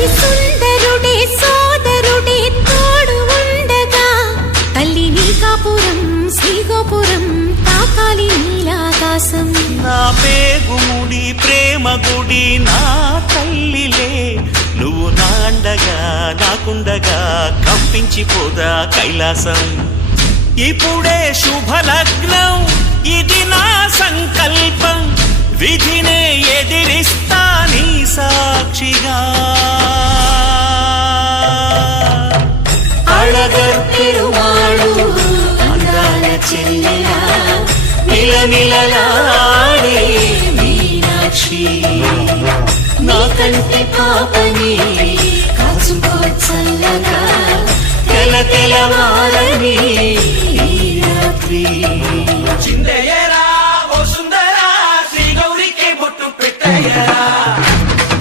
అతి సుందరుడే సోదరుడే తోడు ఉండగా తల్లి నీ కాపురం శ్రీగోపురం తాకాలి నీలాకాశం. నా పేగుముడి ప్రేమ గుడి నా తల్లిలే నువ్వు నాండగా నాకుండగా కంపించిపోదా కైలాసం. ఇప్పుడే శుభలగ్నం ఇది నా సంకల్పం విధినే ఎదిరిస్తా నీ సాక్షిగా. అళగర్ పెరుమాళు అందాల చెల్లెలా నిలనిలలాడే మీనాక్షి నా కంటి పాపని కాచుకో చల్లగా తెల తెలవారని ఈ రాత్రి. చిందయ్యరా ఓ సుందరా శ్రీ గౌరికి బొట్టు పెట్టయ్యరా.